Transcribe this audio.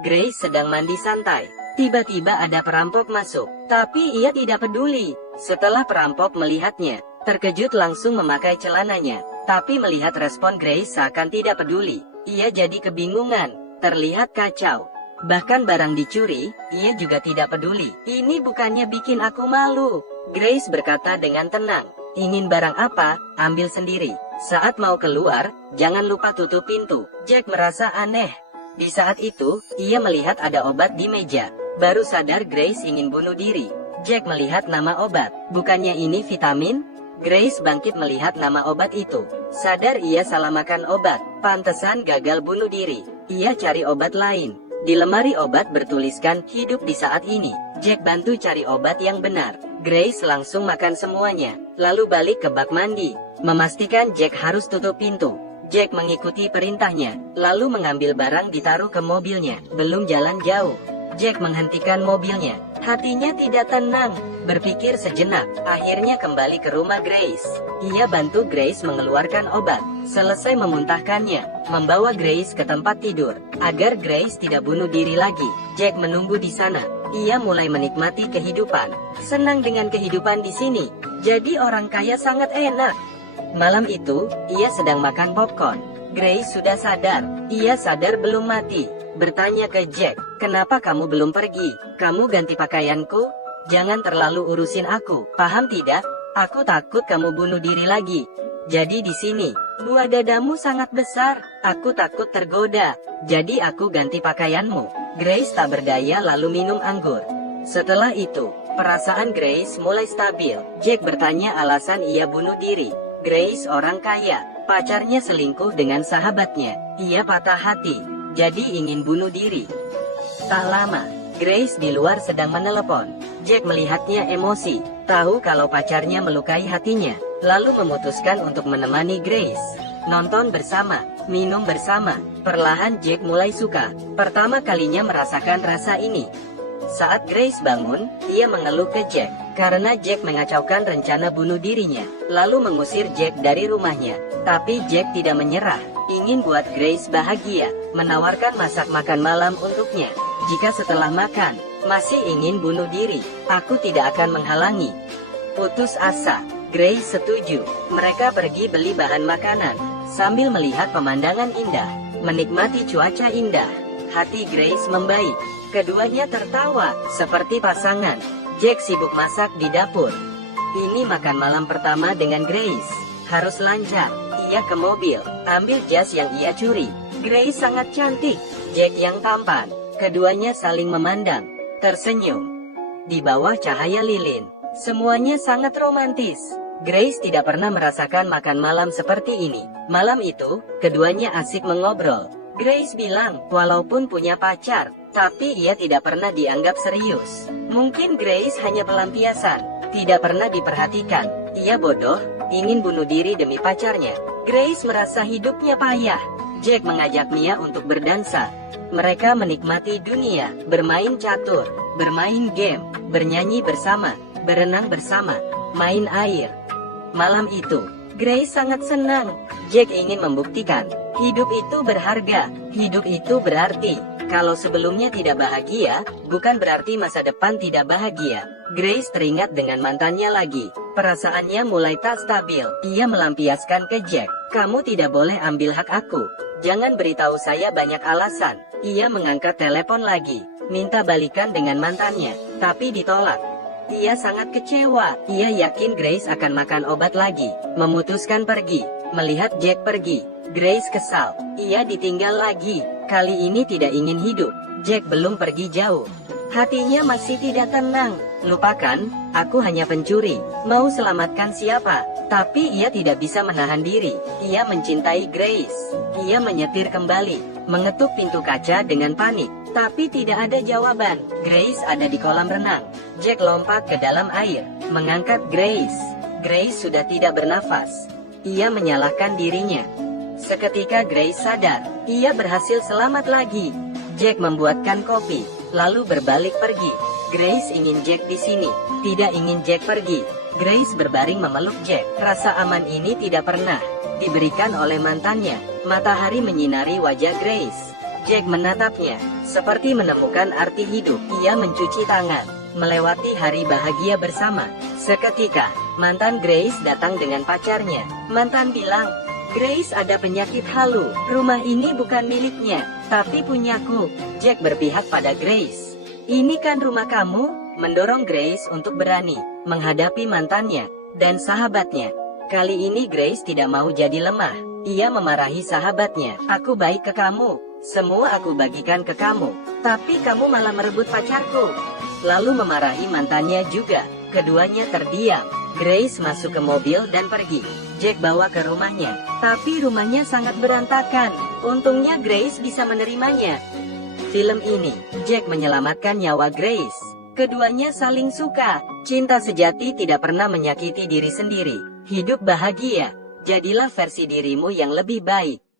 Grace sedang mandi santai. Tiba-tiba ada perampok masuk, tapi ia tidak peduli. Setelah perampok melihatnya, terkejut langsung memakai celananya. Tapi melihat respon Grace seakan tidak peduli, ia jadi kebingungan, terlihat kacau. Bahkan barang dicuri, ia juga tidak peduli. Ini bukannya bikin aku malu, Grace berkata dengan tenang. Ingin barang apa, ambil sendiri. Saat mau keluar, jangan lupa tutup pintu. Jack merasa aneh. Di saat itu, ia melihat ada obat di meja. Baru sadar Grace ingin bunuh diri. Jack melihat nama obat. Bukannya ini vitamin? Grace bangkit melihat nama obat itu. Sadar ia salah makan obat. Pantesan gagal bunuh diri. Ia cari obat lain. Di lemari obat bertuliskan hidup di saat ini. Jack bantu cari obat yang benar. Grace langsung makan semuanya, lalu balik ke bak mandi. Memastikan Jack harus tutup pintu. Jack mengikuti perintahnya, lalu mengambil barang ditaruh ke mobilnya. Belum jalan jauh, Jack menghentikan mobilnya. Hatinya tidak tenang, berpikir sejenak. Akhirnya kembali ke rumah Grace. Ia bantu Grace mengeluarkan obat. Selesai memuntahkannya, membawa Grace ke tempat tidur. Agar Grace tidak bunuh diri lagi, Jack menunggu di sana. Ia mulai menikmati kehidupan. Senang dengan kehidupan di sini. Jadi orang kaya sangat enak. Malam itu, ia sedang makan popcorn. Grace sudah sadar. Ia sadar belum mati. Bertanya ke Jack, kenapa kamu belum pergi? Kamu ganti pakaianku? Jangan terlalu urusin aku, paham tidak? Aku takut kamu bunuh diri lagi. Jadi di sini, buah dadamu sangat besar. Aku takut tergoda. Jadi aku ganti pakaianmu. Grace tak berdaya lalu minum anggur. Setelah itu, perasaan Grace mulai stabil. Jack bertanya alasan ia bunuh diri. Grace orang kaya, pacarnya selingkuh dengan sahabatnya. Ia patah hati, jadi ingin bunuh diri. Tak lama, Grace di luar sedang menelepon. Jack melihatnya emosi, tahu kalau pacarnya melukai hatinya, lalu memutuskan untuk menemani Grace. Nonton bersama, minum bersama. Perlahan Jack mulai suka. Pertama kalinya merasakan rasa ini. Saat Grace bangun, ia mengeluh ke Jack, karena Jack mengacaukan rencana bunuh dirinya, lalu mengusir Jack dari rumahnya. Tapi Jack tidak menyerah, ingin buat Grace bahagia, menawarkan masak makan malam untuknya. Jika setelah makan, masih ingin bunuh diri, aku tidak akan menghalangi. Putus asa, Grace setuju. Mereka pergi beli bahan makanan, sambil melihat pemandangan indah, menikmati cuaca indah. Hati Grace membaik. Keduanya tertawa, seperti pasangan. Jack sibuk masak di dapur. Ini makan malam pertama dengan Grace. Harus lancar. Ia ke mobil, ambil jas yang ia curi. Grace sangat cantik, Jack yang tampan. Keduanya saling memandang, tersenyum. Di bawah cahaya lilin, semuanya sangat romantis. Grace tidak pernah merasakan makan malam seperti ini. Malam itu, keduanya asik mengobrol. Grace bilang, walaupun punya pacar, tapi ia tidak pernah dianggap serius. Mungkin Grace hanya pelampiasan, tidak pernah diperhatikan. Ia bodoh, ingin bunuh diri demi pacarnya. Grace merasa hidupnya payah. Jack mengajak Mia untuk berdansa. Mereka menikmati dunia, bermain catur, bermain game, bernyanyi bersama, berenang bersama, main air. Malam itu, Grace sangat senang. Jack ingin membuktikan, hidup itu berharga, hidup itu berarti. Kalau sebelumnya tidak bahagia, bukan berarti masa depan tidak bahagia. Grace teringat dengan mantannya lagi. Perasaannya mulai tak stabil. Ia melampiaskan ke Jack, kamu tidak boleh ambil hak aku. Jangan beritahu saya banyak alasan. Ia mengangkat telepon lagi, minta balikan dengan mantannya, tapi ditolak. Ia sangat kecewa. Ia yakin Grace akan makan obat lagi. Memutuskan pergi. Melihat Jack pergi, Grace kesal. Ia ditinggal lagi. Kali ini tidak ingin hidup. Jack belum pergi jauh. Hatinya masih tidak tenang. Lupakan, aku hanya pencuri. Mau selamatkan siapa? Tapi ia tidak bisa menahan diri. Ia mencintai Grace. Ia menyetir kembali, mengetuk pintu kaca dengan panik. Tapi tidak ada jawaban. Grace ada di kolam renang. Jack lompat ke dalam air, mengangkat Grace. Grace sudah tidak bernafas. Ia menyalahkan dirinya. Seketika Grace sadar, ia berhasil selamat lagi. Jack membuatkan kopi, lalu berbalik pergi. Grace ingin Jack di sini, tidak ingin Jack pergi. Grace berbaring memeluk Jack. Rasa aman ini tidak pernah diberikan oleh mantannya. Matahari menyinari wajah Grace. Jack menatapnya, seperti menemukan arti hidup. Ia mencuci tangan, melewati hari bahagia bersama. Seketika, mantan Grace datang dengan pacarnya. Mantan bilang, Grace ada penyakit halu. Rumah ini bukan miliknya, tapi punyaku. Jack berpihak pada Grace. Ini kan rumah kamu, mendorong Grace untuk berani menghadapi mantannya dan sahabatnya. Kali ini Grace tidak mau jadi lemah. Ia memarahi sahabatnya. Aku baik ke kamu. Semua aku bagikan ke kamu. Tapi kamu malah merebut pacarku. Lalu memarahi mantannya juga. Keduanya terdiam. Grace masuk ke mobil dan pergi. Jack bawa ke rumahnya. Tapi rumahnya sangat berantakan. Untungnya Grace bisa menerimanya. Film ini, Jack menyelamatkan nyawa Grace. Keduanya saling suka. Cinta sejati tidak pernah menyakiti diri sendiri. Hidup bahagia. Jadilah versi dirimu yang lebih baik.